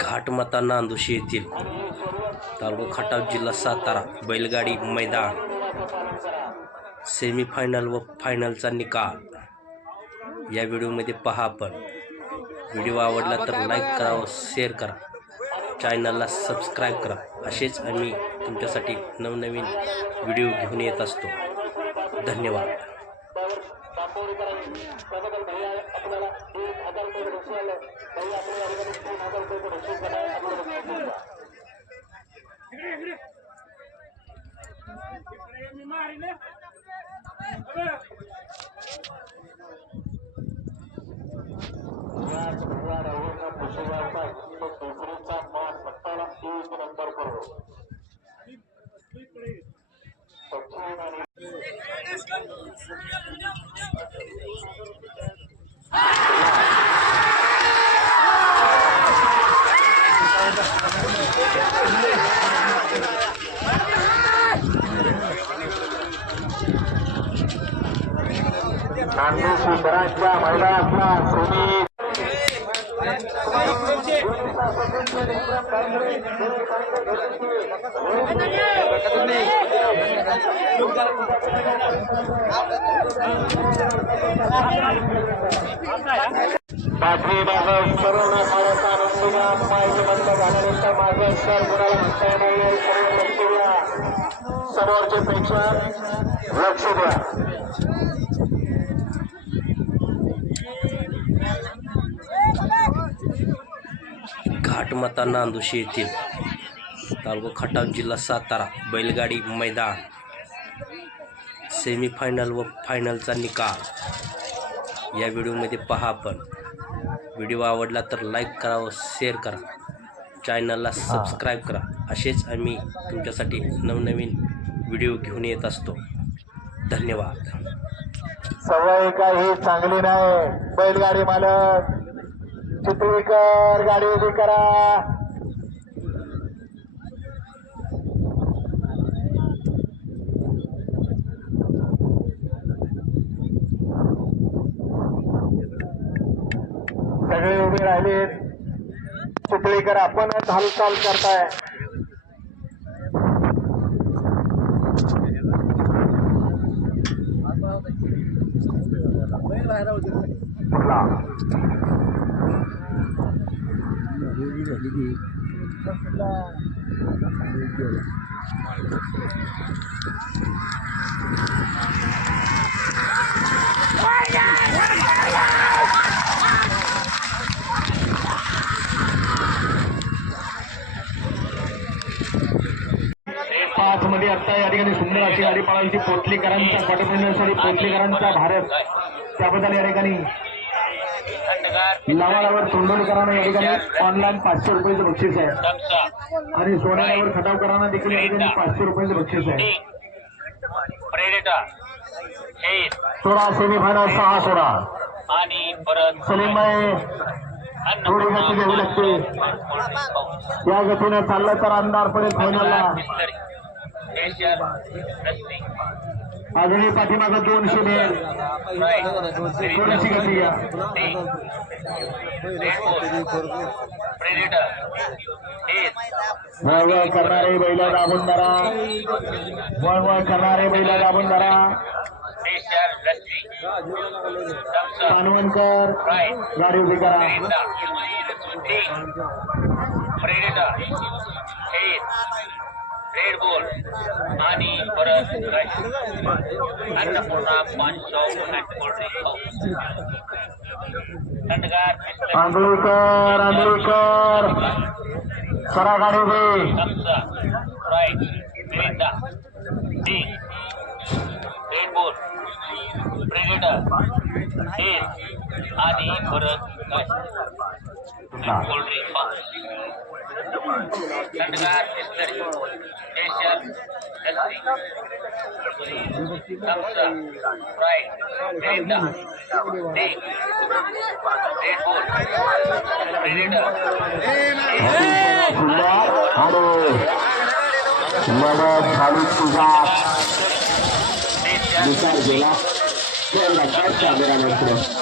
घाटमाता नांदुशी येथील तालुका खटाव जिल्हा सातारा बैलगाडी मैदान सेमीफायनल व फायनलचा निकाल या व्हिडिओमध्ये पहा आपण. व्हिडिओ आवडला तर लाईक करा व शेअर करा, चॅनलला सबस्क्राईब करा. असेच आम्ही तुमच्यासाठी नवनवीन व्हिडिओ घेऊन येत असतो. धन्यवाद. नांदेडकरांच्या मैदानातला सोनी बाजरी बाजार सर्व काळाचा आनंदीला पाहिजे बंद झाल्यानंतर माझं सर कुणाला म्हणता नाही. सर्व लक्ष द्या, समोरचे प्रेक्षक लक्ष द्या. घाटमाता नांदुशी येथील तालुका खटाव जिल्हा सातारा बैलगाडी मैदान सेमीफायनल व फायनलचा निकाल या व्हिडिओमध्ये पहा आपण. व्हिडिओ आवडला तर लाईक करा व शेअर करा, चॅनलला सबस्क्राईब करा. असेच आम्ही तुमच्यासाठी नवनवीन व्हिडिओ घेऊन येत असतो. धन्यवाद. सवय काही चांगली नाही. बैलगाडी मालक चिपळीकर गाडी उभी करा. सगळे उभे राहिले. चिपळीकर आपणच हालचाल करताय. पाच मध्ये आता या ठिकाणी सुंदर अशी गाडी पळायची. पोटलीकरांचा पटबंधसाठी पोटलीकरांचा भारत, त्याबद्दल या ठिकाणी लावालावर तोंडोलीकरांना या ठिकाणी ऑनलाईन 500 रुपयाचं बक्षीस आहे आणि सोन्यावर खटावकरांना देखील या ठिकाणी 500 रुपयाचं बक्षीस आहे. 16 सेमीफायनल 6 16 आणि परत सलीमभाई थोडी गती घ्यावी लागते. या गतीने चाललं तर अंधार पडेल फायनलला. अजूनही पाठीमागं 200 मिळेल. थोडीशी गती घ्या. वळ करणारे बैला दाबून धरा. वळ करणारे बैला दाबून धरा. कानवणकर गाडी उभी करा. रेड बॉल आणि परत अन्नपूर्णा 500 आंधळीकर सरा गाडी उभी. राईट रेड बॉल प्रेडेटर आणि परत Kandagar Mystery Asian Healthy Samsa Right Delta D Red Bull Predator. लढत झाली तुझा Danger. विचार गेला कॅमेरामॅन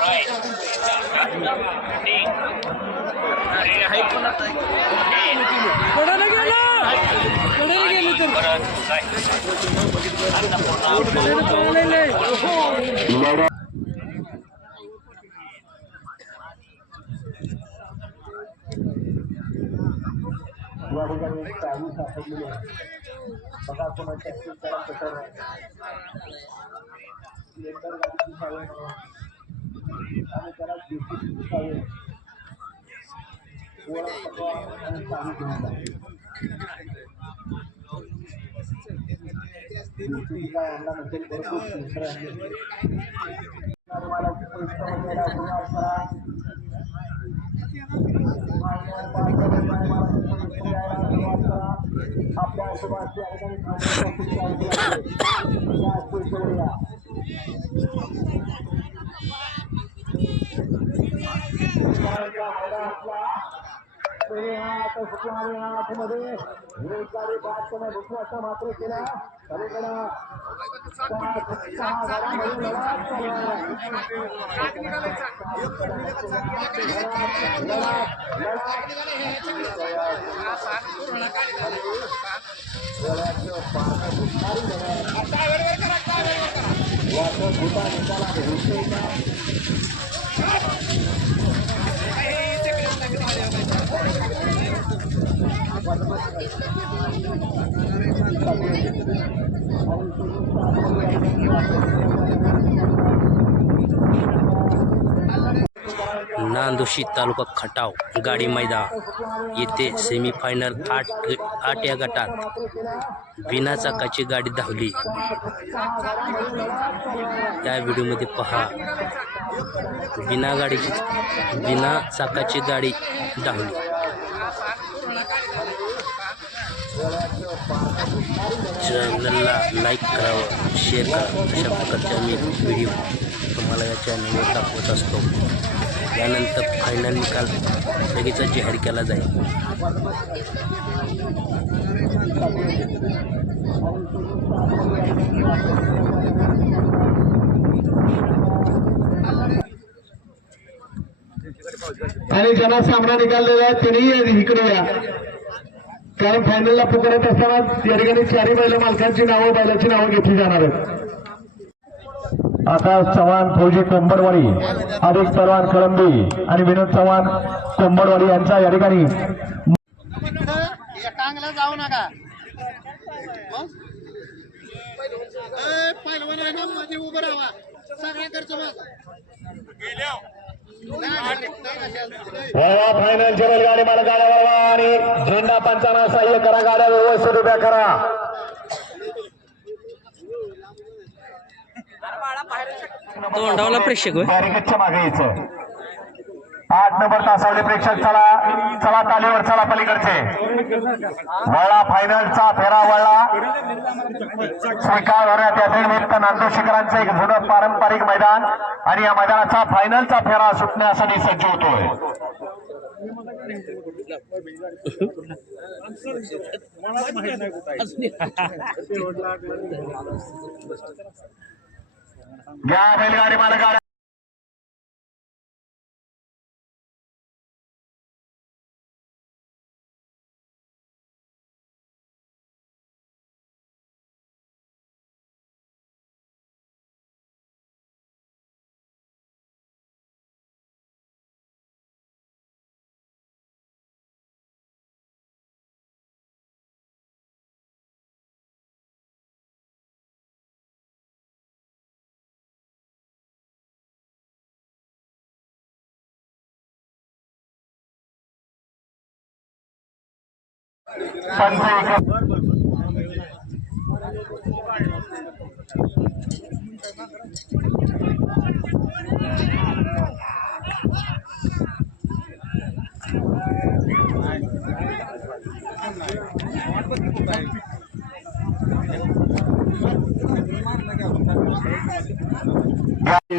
Right. D. परत लढत या ठिकाणी काही सापडलेली आहे. बघा कोणाच्या त्याला कसं लेंडर गाडीची सावे आणि त्याला जेसीबी सावे ओळख पकवा आणि चावी घेऊन जा. जेसीबी काय आणला नसेल भरपूर सेन्सर आणले. मला पैसा वगैरे गुन्हा करा आपल्या सुभाषची मध्ये रोजगारी बाद त्यांना दुसऱ्याचा मात्र केला अलीकडं नांदोशी तालुका खटाव गाडी मैदान येथे सेमीफायनल 8 या गटात बिना चाकाची गाडी धावली. या व्हिडिओमध्ये पहा बिना चाकाची गाडी धावली. चॅनलला लाईक करावं, शेअर करा. अशा प्रकारचे आम्ही व्हिडिओ तुम्हाला या चॅनलवर दाखवत असतो. यानंतर फायनल निकाल लगेच जाहीर केला जाईल. आणि ज्यांना सामना निकाललेला आहे त्यांनी इकडे या, कारण फायनलला पुकारत असताना या ठिकाणी चारही बैल मालकांची नावं बैलाची नावं घेतली जाणार आहेत. आकाश चव्हाण फौजी कोंबडवाडी, आदेश परवान कळंबी आणि विनोद चव्हाण कोंबडवाडी यांचा या ठिकाणी टांगला जाऊ नका मध्ये उभं राहा सगळ्याकडचं फायनलच्या बैलगाडी मला गाड्या वळवा आणि झेंडा पंचांना सहाय्य करा. गाड्या व्यवस्थित उभ्या करा. तोंडावला प्रेक्षक बॅरिकेडच्या मागे यायचं. 8 नंबर तासावले प्रेक्षक चला चला तालीवर चला पलीकडचे. वळला फायनलचा फेरा वळला स्वीकार होण्यात या निमित्त नांदोशीकरांचं एक जुनं पारंपरिक मैदान आणि या मैदानाचा फायनलचा फेरा सुटण्यासाठी सज्ज होतोय. या बैलगाडी मालगाड्या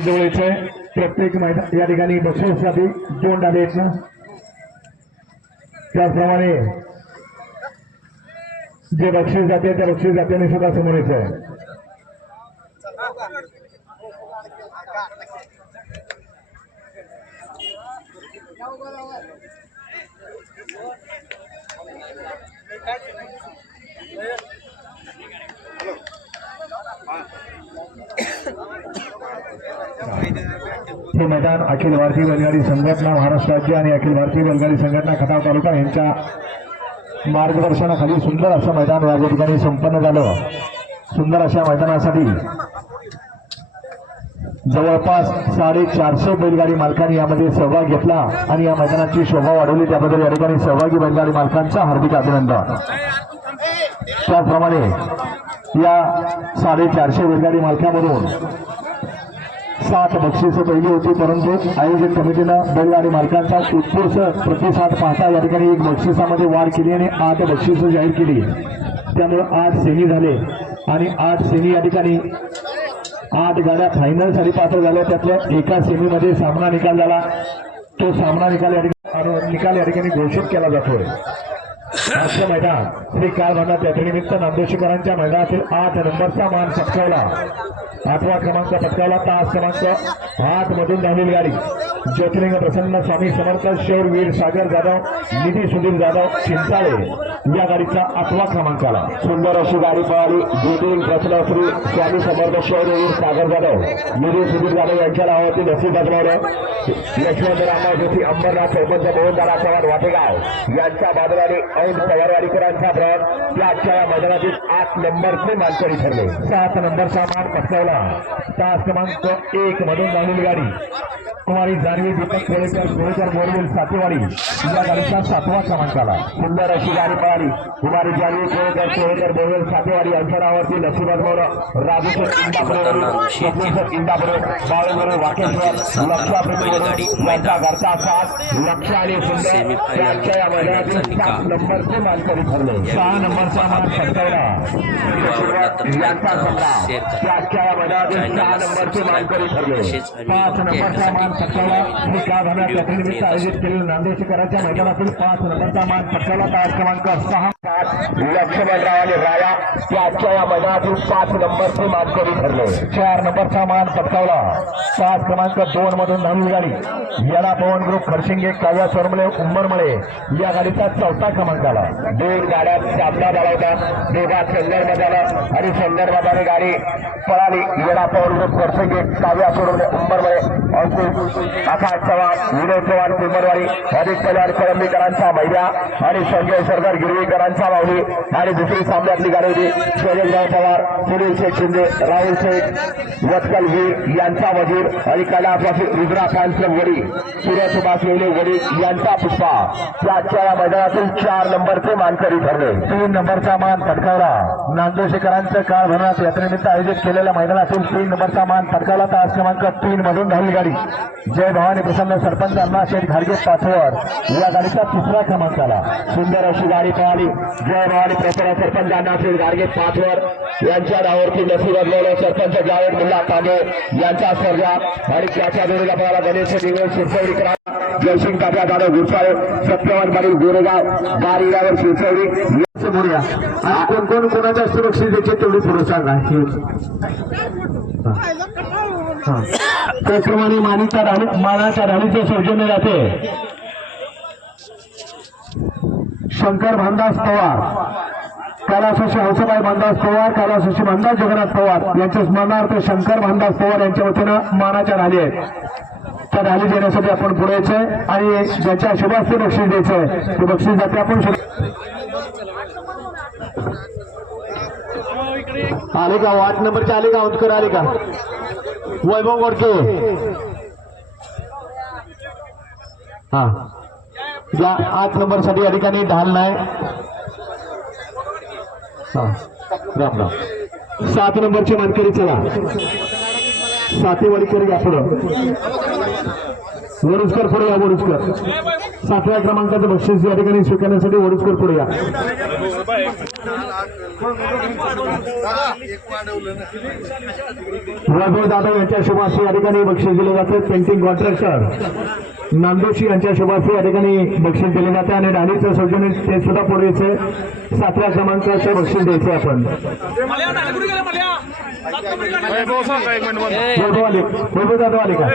जवळचे प्रत्येक मैदान या ठिकाणी बसण्यासाठी 2 डाले आहेत ना. त्याचप्रमाणे जे बक्षीस जाते त्या बक्षीस जात्याने सुद्धा समोर येत आहे. हे मैदान अखिल भारतीय बैलगाडी संघटना महाराष्ट्र राज्य आणि अखिल भारतीय बैलगाडी संघटना खटाव तालुका यांच्या मार्गदर्शनाखाली सुंदर असं मैदान या ठिकाणी संपन्न झालं. सुंदर अशा मैदानासाठी जवळपास 450 बैलगाडी मालकांनी यामध्ये सहभाग घेतला आणि या मैदानाची शोभा वाढवली. त्याबद्दल या ठिकाणी सहभागी बैलगाडी मालकांचा हार्दिक अभिनंदन. त्याचप्रमाणे या 450 बैलगाडी मालकांमधून 7 बक्षिसं पहिली होती, परंतु आयोजक कमिटीनं बैलगाडी मालकांचा उत्स्फूर्त प्रतिसाद पाहता या ठिकाणी 1 बक्षिसामध्ये वाढ केली आणि 8 बक्षिसं जाहीर केली. त्यामुळे 8 सेमी झाले आणि 8 सेमी या ठिकाणी 8 गाड्या फायनलसाठी पात्र झाल्या. त्यातल्या एका सेमीमध्ये सामना निकाल झाला. तो सामना निकाल या ठिकाणी घोषित केला जातोय. आजचं मैदान श्री काळभंडार यात्रेनिमित्त नामदेशीकरांच्या मैदानातील 8 नंबरचा मान पटकावला. 8वा क्रमांक पटकावला. तास क्रमांक 8 मधून धावलेली गाडी ज्योतिर्लिंग प्रसन्न स्वामी समर्थ शौरवीर सागर जाधव निधी सुधीर जाधव चिंचाळे या गाडीचा 8वा क्रमांक आला. सुंदर अशी गाडी पळाली. ज्योतिर्लिंग प्रसन्न श्री स्वामी समर्थ शौरवीर सागर जाधव निधी सुधीर जाधव यांच्या नावावरती नसीब बजवलं. यशवंत रामराव जोशी अंबरनाथ सरपंच मोहनदारा चव्हाण वाटेगाव यांच्या बाजूने ऐन पवारवाडीकरांचा प्रवास या आजच्या या मैदानातील 8 नंबरचे मानकरी ठरले. 7 नंबरचा मान पटकावला. तास क्रमांक 1 मधून धावलेली गाडी कुमारी जानवी दीपक कोळेकर बोरवेल सातेवाडी या गाडीचा 7वा क्रमांक आला. सुंदर अशी गाडी पळाली. कुमारी जानवी कोळेकर बोरवेल सातेवाडी यांच्या नावावरती नसीब बजवलं. राजेश्वर इंदापुरे बाळूवर वाकेश्वर लक्षा घरचा 7 लक्ष आणि सुंदर यांच्या या मैदानातील 7 नंबरचे मानकरी ठरले. 6 नंबरचा मान पटकावला. यांचा सल्ला त्याच्या या मैदानातील 6 नंबरचे मानकरी ठरले. 5 नंबरचा मान पटकावला. श्री काळभंडार यात्रेनिमित्त आयोजित केलेल्या नामदेशीकरांच्या मैदानातील 5 नंबरचा मान पटकावला. तास क्रमांक 6 लक्ष्मणराव आणि राया त्याच्या या मैदानातील 5 नंबरचे मानकरी ठरले. 4 नंबरचा मान पटकावला. तास क्रमांक 2 मधून धावलेली गाडी याला पवन ग्रुप खरशिंगे काव्या सोरमळे उंबरमळे या गाडीचा 4था क्रमांक आला. 2 गाड्या सामना झाला होता. दोघात संदर्भ झाला आणि संदर्भाने गाडी पळाली. येडा पवन ग्रुप खरशिंगे काव्या सोरमळे उंबरमळे आकाश चव्हाण विनोद चव्हाण कुंभरवाडी अधिक कल्याण कळंबीकरांचा मैदा आणि संजय सरदार गिरवीकरांचा माऊली आणि दुसरी सामन्यातली गाडी होती शैलेशराव पवार सुनील शेख शिंदे राहुल शेख वत्कल वीर यांचा वजीर आणि कैलासवासी रुद्रा फॅन्स वडी सूर्य सुभाष येवले वडी यांचा पुष्पा त्याच्या या मैदानातील 4 नंबरचे मानकरी ठरले. 3 नंबरचा मान पटकावला. नामदेशीकरांचं काळभंडार यात्रेनिमित्त आयोजित केलेल्या मैदानातील 3 नंबरचा मान पटकावला. तास क्रमांक 3 मधून धावलेली गाडी जय भवानी प्रसन्न सरपंच अण्णाशेठ घाडगे पाथवर या गाडीचा 3रा क्रमांक आला. सुंदर अशी गाडी पळाली. जय भवानी प्रसन्न सरपंच अण्णाशेठ घाडगे पाथवर यांच्या नावावरती नसीब बजवलं. सरपंच जावेद मुल्ला कागे यांचा सर्जा आणि त्याच्या जोडीला पळाला गणेश दिवस शिरसवडीकरा जयसिंग काका जाधव गुरसाळे सत्यवान पाटील गोरेगाव बारीगावर शिरसवडी बोलूया. कोण कोण कोणाच्या सुरक्षित द्यायचे तेवढी पुढे सांगा. त्याचप्रमाणे मानाच्या राणीचे सौजन्य जाते शंकर भानदास पवार, कैलासवासी हंसभाई भानदास पवार, कैलासवासी भानदास जगन्नाथ पवार यांच्या स्मरणार्थ शंकर भानदास पवार यांच्या वतीनं मानाच्या राणी आहेत. त्या राणी देण्यासाठी आपण पुढे यायचंय आणि ज्याच्या शुभास्ते बक्षीस द्यायचंय ते बक्षीस जाते आपण आले का. 8 नंबरचे आले का. औंधकर आले का. वैभव गोडके हा या 8 नंबर साठी या ठिकाणी ढाल नाही. राम राम. 7 नंबरचे मानकरी चला. सातेवाडीकर घ्या पुढं. वरुसकर पुढे या. वरुसकर 7व्या क्रमांकाचं बक्षीस या ठिकाणी स्वीकारण्यासाठी वडूजकर पुढे या. वैभव जाधव यांच्या शुभार्थी या ठिकाणी बक्षीस दिले जाते. पेंटिंग कॉन्ट्रॅक्टर नांदोशी यांच्या शुभार्थी या ठिकाणी बक्षीस दिले जाते आणि डाणीचं सौजन्य ते सुद्धा पुढेचे 7व्या क्रमांकाचं बक्षीस द्यायचे आपण. वैभव जाधव आले का?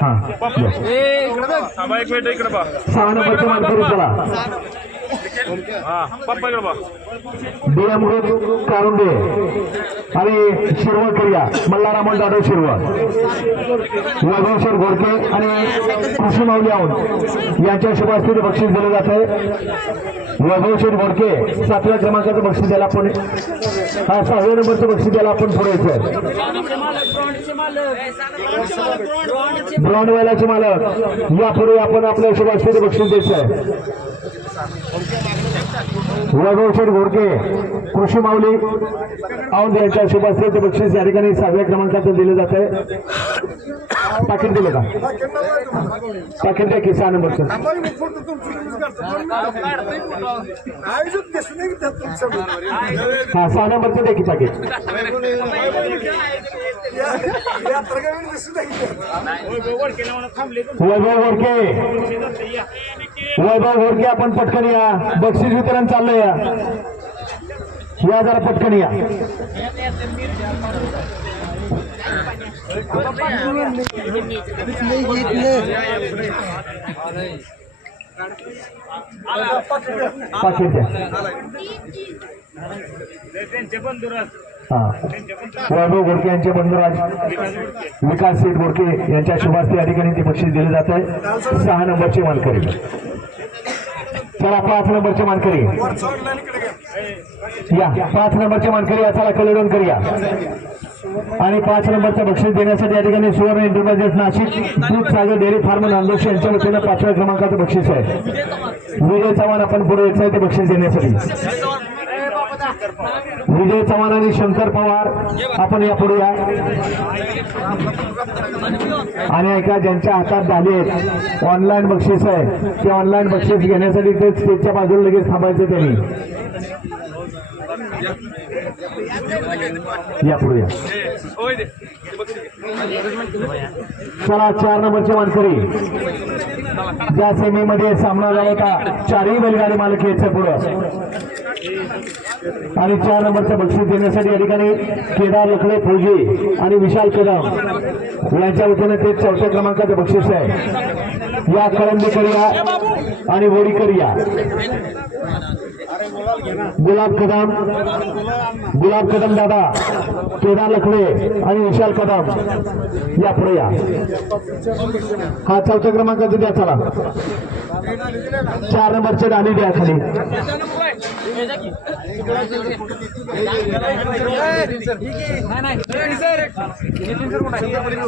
हा 6 नंबरचे मानकरी चला. DM ग्रुप कारुंडे आणि शिरवळकर या. मल्हारामन जाधव शिरवळ, वैभवशेर घोडके आणि कृषी माऊली आऊन यांच्या शुभार्थी बक्षीस दिले जात आहे. वैभवशेर घोडके 7व्या क्रमांकाचं बक्षीस द्यायला आपण 6व्या नंबरचं बक्षीस द्यायला आपण पुढे येतोय. ब्रॉन्ड वाल्याचे मालक यापुढे आपण आपल्या शुभार्थी बक्षीस द्यायचं आहे. वैभवशेर घोडके कृषी माऊली औंध यांच्या शुभार्थी बक्षीस या ठिकाणी 6व्या क्रमांकाचं दिले जात आहे. पाकिट दिलं का? पाकिट द्या की 6 नंबरचं. हा 6 नंबरचं द्या की पाकिट. वैभव घोडके आपण पटकन या. बक्षीस वितरण चाललंय या जरा पटकन या. पाकिट द्या. हा वैभव घोडके यांचे बंधुराज विकास शेठ घोडके यांच्या शुभार्थी या ठिकाणी ते बक्षीस दिले जात आहे. 6 नंबरचे मानकरी चला. 5 नंबरचे मानकरी या. 5 नंबरचे मानकरी या चला. कलेडोनकर या. आणि 5 नंबरचं बक्षीस देण्यासाठी या ठिकाणी सुवर्ण एंटरप्राइजेस नाशिक दूध सागर डेअरी फार्म नांदोशी यांच्या वतीनं 5व्या क्रमांकाचं बक्षीस आहे. विजय चव्हाण आपण पुढे यायचं आहे ते बक्षीस देण्यासाठी. विजय चव्हाण आणि शंकर पवार आपण यापुढे या. आणि ऐका ज्यांच्या हातात झाले आहेत ऑनलाईन बक्षीस आहे ते ऑनलाईन बक्षीस घेण्यासाठी ते स्टेजच्या बाजूला लगेच थांबायचे त्यांनी. यापुढे या. चला 4 नंबरचे मानकरी ज्या सेमीमध्ये सामना झाला होता 4ही बैलगाडी मालक यायचं पुढं. आणि 4 नंबरचं बक्षीस देण्यासाठी या ठिकाणी केदार लखडे फौजी आणि विशाल कदम यांच्या वतीनं ते 4थ्या क्रमांकाचं बक्षीस आहे. या कळंबीकर या आणि वडीकर या. गुलाब कदम दादा, केदार लखडे आणि विशाल कदम या पुढे या. हा 4थ्या क्रमांकाचं द्या चला. 4 नंबरचे डाली द्या खाली.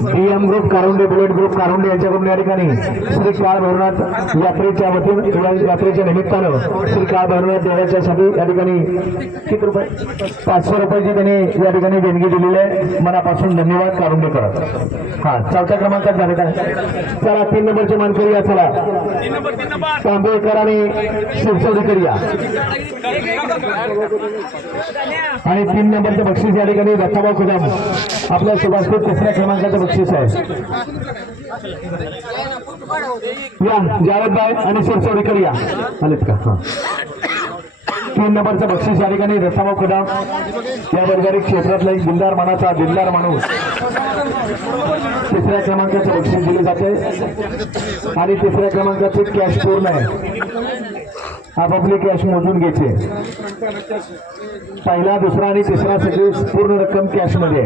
DM group Karunde, bullet group Karunde यांच्याकडून या ठिकाणी श्री काळ भैरवनाथ यात्रेच्या वतीनं यात्रेच्या निमित्तानं श्री काळ भैरवनाथ देण्याच्यासाठी या ठिकाणी किती रुपये 500 रुपयाची त्यांनी या ठिकाणी देणगी दिलेली आहे. मनापासून धन्यवाद कारुंडे करत. हा 4थ्या क्रमांकात झाले काय चला. 3 नंबरचे मानकरी या चला. तांबेकर आणि शिरसोडीकर या. आणि 3 नंबरचं बक्षीस या ठिकाणी दत्ताभाऊ कदम आपल्या शुभार्थी 3ऱ्या क्रमांकाचं बक्षीस आहे. या जावेदभाई आणि शिरसोडीकर या. आलेत का? हा 3 नंबरचं बक्षीस या ठिकाणी दत्ताभाऊ कदम या बैलगाडी क्षेत्रातला एक दिलदार मानाचा दिलदार माणूस 3ऱ्या क्रमांकाचं बक्षीस दिले जाते. आणि 3ऱ्या क्रमांकाचे कॅश पूर्ण आहे. आपापली कॅश मोजून घ्यायचे. पहिला, दुसरा आणि तिसरा सगळी पूर्ण रक्कम कॅश मध्ये.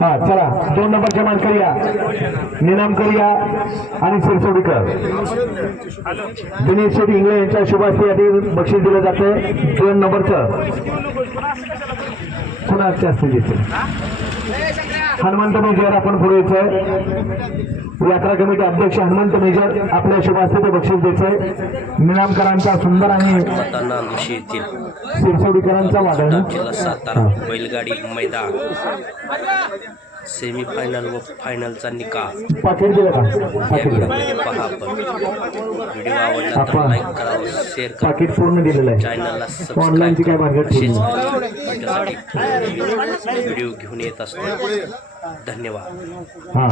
हा चला 2 नंबरचे मानकरी या. निनामकर या आणि सिरसोडीकर. दिनेश शेट्टी इंगळे यांच्या शुभार्थी बक्षीस दिलं जाते. 2 नंबरचं कुणाचे असते तिथे हनुमंत मेजर आपण पुढे यायचंय. यात्रा कमिटी अध्यक्ष हनुमंत मेजर आपल्या शुभार्थी बक्षीस द्यायचंय. निनामकरांचा सुंदर आणि नांदोशी येथील सिरसोडीकरांचा वादळ जिल्हा सातारा बैलगाडी मैदान सेमीफायनल व फायनलचा निकाल पाकिट दिलं का या पाकिट दिलं व्हिडिओमध्ये पहा आपण. व्हिडिओ आवडला तर आपण लाईक करा व शेअर करा. पाकिट पूर्ण दिलेलं आहे. चॅनलला ऑनलाईनची काय भानगड असेच ठेवली व्हिडिओ घेऊन येत असतो. धन्यवाद. हा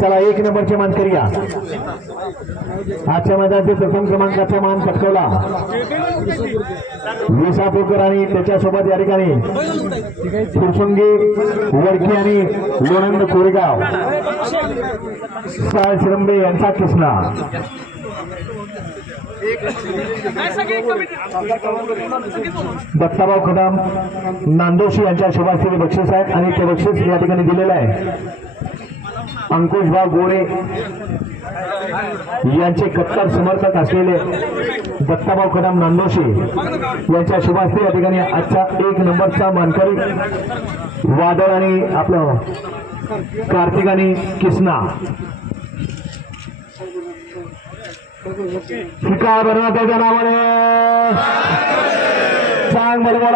चला 1 नंबरचे मानकरी या. आजच्या मैदानाचे प्रथम क्रमांकाचा मान पटकवला विसापूरकर आणि त्याच्यासोबत या ठिकाणी फुरसुंगी वडकी आणि लोणंद कोरेगाव साळ शिरंबे यांचा कृष्णा. दत्ताभाऊ कदम नांदोशी यांच्या शुभास्थिती बक्षीस आहे आणि ते बक्षीस या ठिकाणी दिलेलं आहे अंकुशभाऊ गोळे यांचे कट्टर समर्थक असलेले दत्ताभाऊ कदम नांदोशी यांच्या शुभास्थिती या ठिकाणी आजच्या 1 नंबरचा मानकरी वादळ आणि आपलं कार्तिक आणि किसना. शिकार बनवण्याच्या नावाने सांग बरोबर.